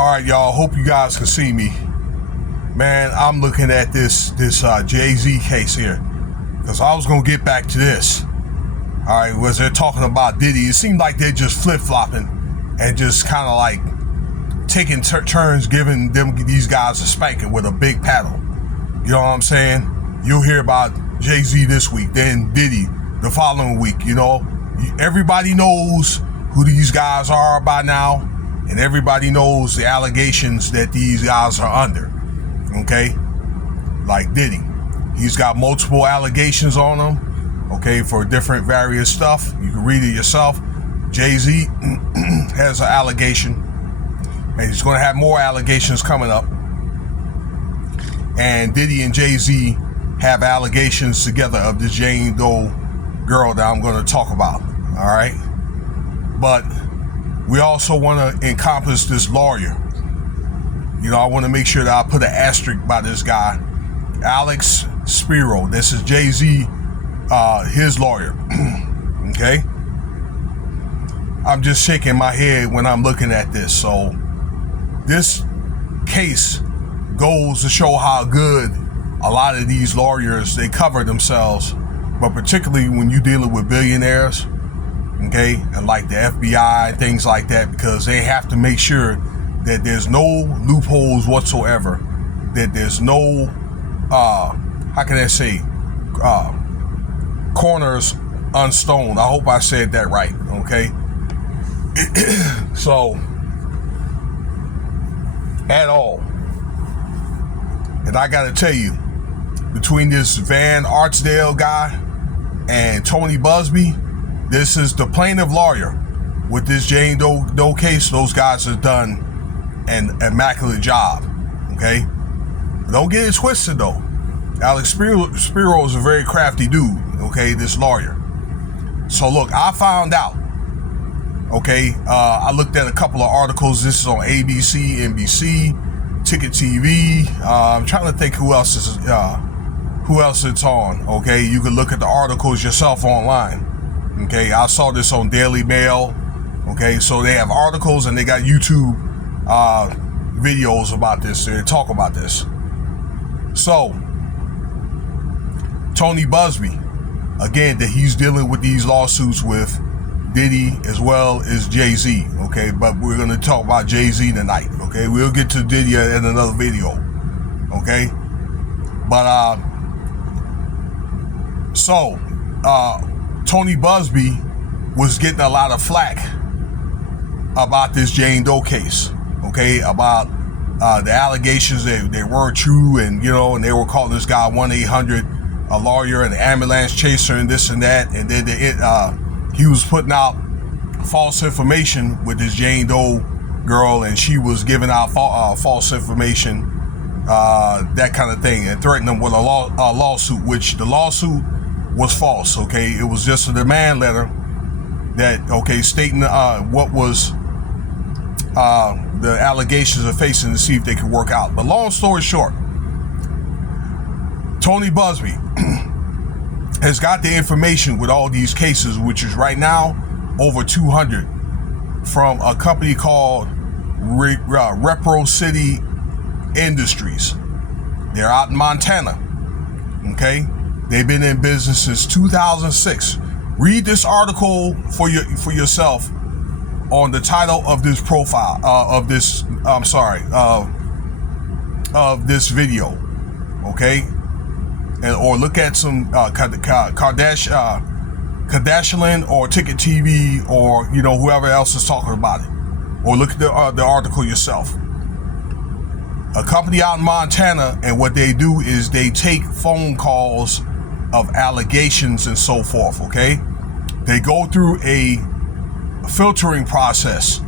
All right, y'all. Hope you guys can see me. Man, I'm looking at this JayZ case here because I was gonna get back to this. All right, was they're talking about Diddy? It seemed like they're just flip-flopping and just kind of like taking turns giving these guys a spanking with a big paddle. You know what I'm saying? You'll hear about JayZ this week, then Diddy the following week. You know, everybody knows who these guys are by now. And everybody knows the allegations that these guys are under, okay? Like Diddy. He's got multiple allegations on him, okay, for different various stuff. You can read it yourself. JayZ has an allegation, and he's going to have more allegations coming up. And Diddy and JayZ have allegations together of this Jane Doe girl that I'm going to talk about, all right? But we also want to encompass this lawyer. You know, I want to make sure that I put an asterisk by this guy, Alex Spiro. This is JayZ, his lawyer. Okay? I'm just shaking my head when I'm looking at this. So this case goes to show how good a lot of these lawyers, they cover themselves, but particularly when you're dealing with billionaires, okay, and like the FBI and things like that, because they have to make sure that there's no loopholes whatsoever, that there's no, how can I say, corners unstoned. I hope I said that right, okay? So, at all. And I gotta tell you, between this Van Artsdale guy and Tony Buzbee, this is the plaintiff lawyer with this Jane Doe case. Those guys have done an immaculate job, okay? But don't get it twisted, though. Alex Spiro is a very crafty dude, okay, this lawyer. So, look, I found out, okay, I looked at a couple of articles. This is on ABC, NBC, Ticket TV. I'm trying to think who else it's on, okay? You can look at the articles yourself online. Okay, I saw this on Daily Mail. Okay, so they have articles and they got YouTube videos about this. They talk about this. So, Tony Buzbee, again, that he's dealing with these lawsuits with Diddy as well as JayZ. Okay, but we're going to talk about JayZ tonight. Okay, we'll get to Diddy in another video. Okay, but Tony Buzbee was getting a lot of flack about this Jane Doe case, okay, about the allegations that they weren't true, and you know, and they were calling this guy 1-800 a lawyer and an ambulance chaser and this and that, and then he was putting out false information with this Jane Doe girl, and she was giving out false information, that kind of thing, and threatening them with a lawsuit, which the lawsuit was false. Okay, it was just a demand letter that, okay, stating what was the allegations are facing to see if they could work out. But long story short, Tony Buzbee has got the information with all these cases, which is right now over 200, from a company called Repro City Industries. They're out in Montana. Okay, they've been in business since 2006. Read this article for yourself on the title of this profile of this video, okay, or look at some Kardashian or Ticket TV, or you know, whoever else is talking about it, or look at the article yourself. A company out in Montana, and what they do is they take phone calls of allegations and so forth, okay? They go through a filtering process,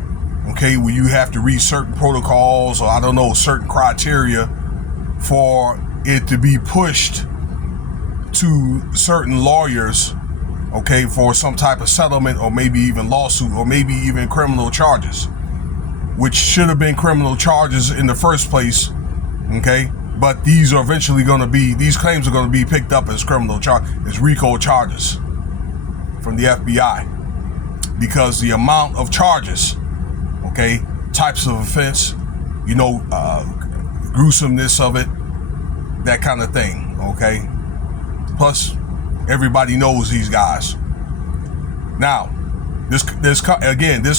okay, where you have to read certain protocols, or I don't know, certain criteria for it to be pushed to certain lawyers, okay, for some type of settlement, or maybe even lawsuit, or maybe even criminal charges, which should have been criminal charges in the first place, okay? But these are eventually going to be, these claims are going to be picked up as criminal charges, as RICO charges from the FBI, because the amount of charges, okay, types of offense, gruesomeness of it, that kind of thing, okay? Plus, everybody knows these guys. Now, this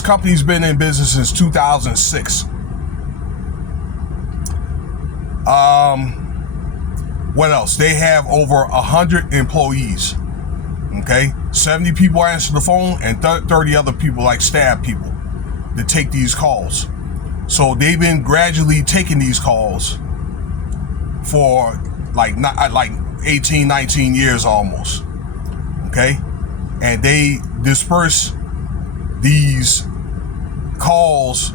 company's been in business since 2006. What else? They have over 100 employees, okay? 70 people answer the phone and 30 other people, like staff people, that take these calls. So they've been gradually taking these calls for like 18, 19 years almost, okay? And they disperse these calls,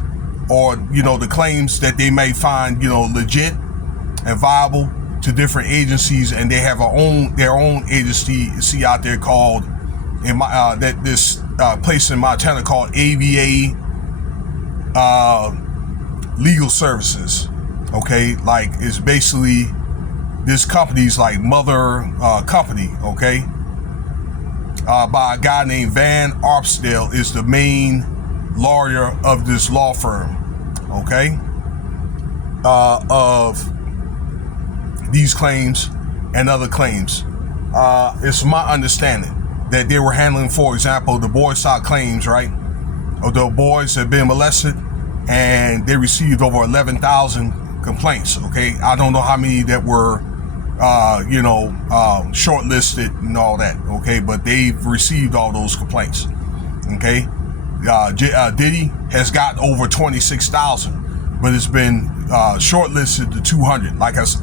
or the claims that they may find legit and viable, to different agencies, and they have their own agency out there called this place in Montana called AVA Legal Services. Okay, like it's basically this company's like mother company. Okay, by a guy named Van Arpsdale is the main lawyer of this law firm. Okay, of these claims and other claims. It's my understanding that they were handling, for example, the boy style claims, right? Of the boys that have been molested, and they received over 11,000 complaints, okay? I don't know how many that were, shortlisted and all that, okay? But they've received all those complaints, okay? Diddy has got over 26,000. But it's been shortlisted to 200, like as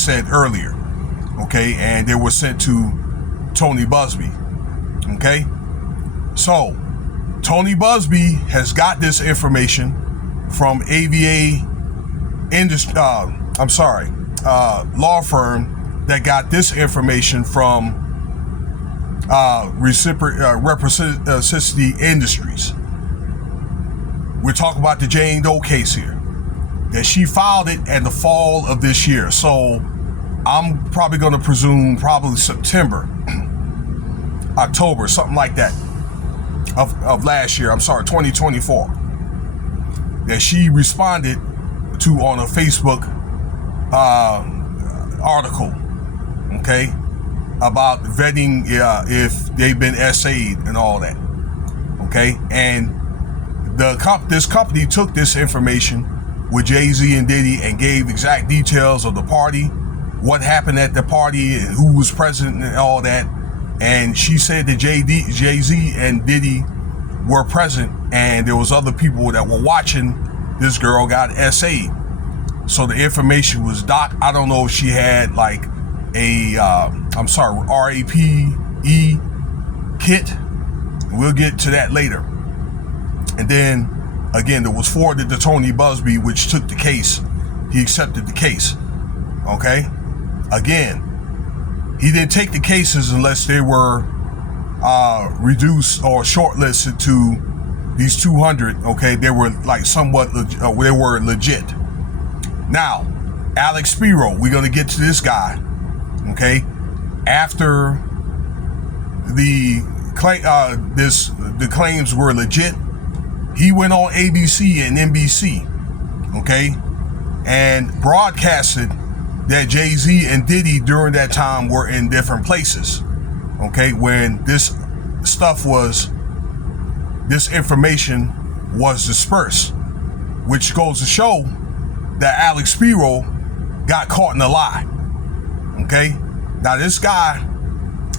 said earlier, okay? And they were sent to Tony Buzbee, okay? So, Tony Buzbee has got this information from AVA law firm that got this information from Reciprocity Industries. We're talking about the Jane Doe case here, that she filed it in the fall of this year. So I'm probably going to presume probably September, October, something like that of last year. 2024. That she responded to on a Facebook article, okay, about vetting if they've been SA'd and all that, okay? And this company took this information with JayZ and Diddy and gave exact details of the party, what happened at the party, and who was present and all that. And she said that JayZ and Diddy were present, and there was other people that were watching this girl got SA'd. So the information was doc. I don't know if she had like a RAPE kit. We'll get to that later. And then again, it was forwarded to Tony Buzbee, which took the case. He accepted the case. Okay? Again, he didn't take the cases unless they were reduced or shortlisted to these 200. Okay? They were like somewhat, they were legit. Now, Alex Spiro, we're going to get to this guy. Okay? After the claims were legit, he went on ABC and NBC, okay, and broadcasted that JayZ and Diddy during that time were in different places, okay, when this information was dispersed, which goes to show that Alex Spiro got caught in a lie, okay? Now this guy,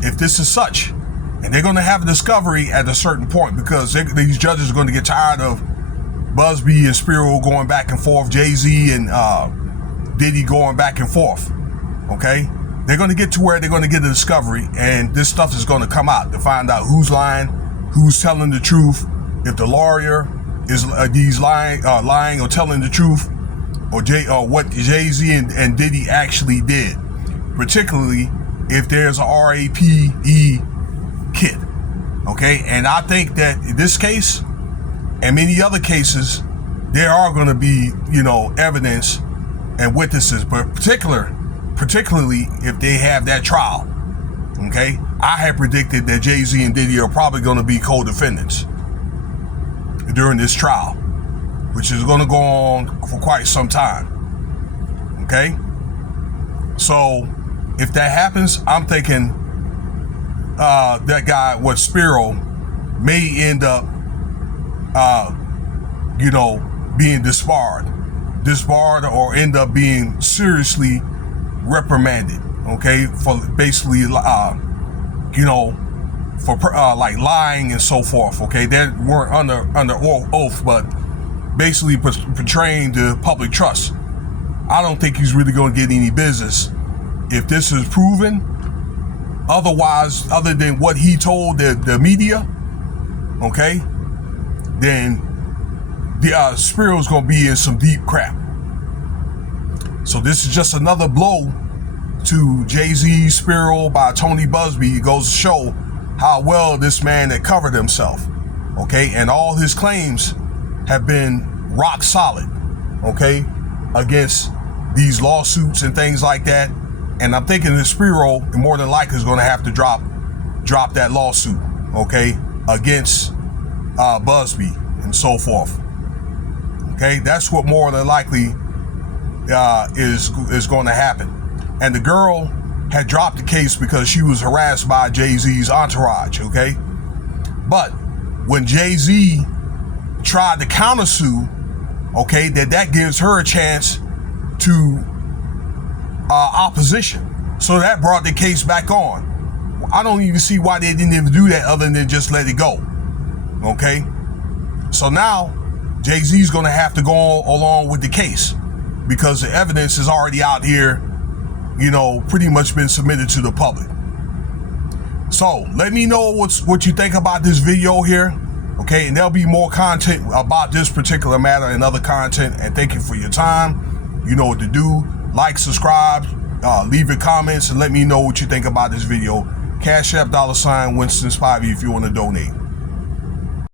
if this is such, and they're going to have a discovery at a certain point, because these judges are going to get tired of Buzbee and Spiro going back and forth, JayZ and Diddy going back and forth, okay? They're going to get to where they're going to get a discovery, and this stuff is going to come out to find out who's lying, who's telling the truth, if the lawyer is lying or telling the truth, or what JayZ and Diddy actually did, particularly if there's a RAPE kit, okay? And I think that in this case and many other cases, there are going to be, evidence and witnesses, but particularly if they have that trial, okay? I have predicted that JayZ and Diddy are probably going to be co-defendants during this trial, which is going to go on for quite some time. Okay? So, if that happens, I'm thinking that guy, Spiro, may end up, being disbarred or end up being seriously reprimanded. Okay? For basically, for like lying and so forth. Okay? They weren't under oath, but basically portraying the public trust. I don't think he's really going to get any business if this is proven. Otherwise, other than what he told the media, okay, then the Spiro's going to be in some deep crap. So this is just another blow to JayZ Spiro by Tony Buzbee. It goes to show how well this man had covered himself, okay, and all his claims have been rock solid, okay, against these lawsuits and things like that. And I'm thinking that Spiro more than likely is going to have to drop that lawsuit, okay, against Buzbee and so forth. Okay, that's what more than likely is going to happen. And the girl had dropped the case because she was harassed by JayZ's entourage, okay? But when JayZ tried to countersue, okay, that gives her a chance to opposition. So that brought the case back on. I don't even see why they didn't even do that other than just let it go. Okay? So now JayZ's going to have to go along with the case because the evidence is already out here, pretty much been submitted to the public. So let me know what you think about this video here. Okay, and there'll be more content about this particular matter and other content. And thank you for your time. You know what to do. Like, subscribe, leave your comments, and let me know what you think about this video. Cash App $Winston Spivey if you want to donate.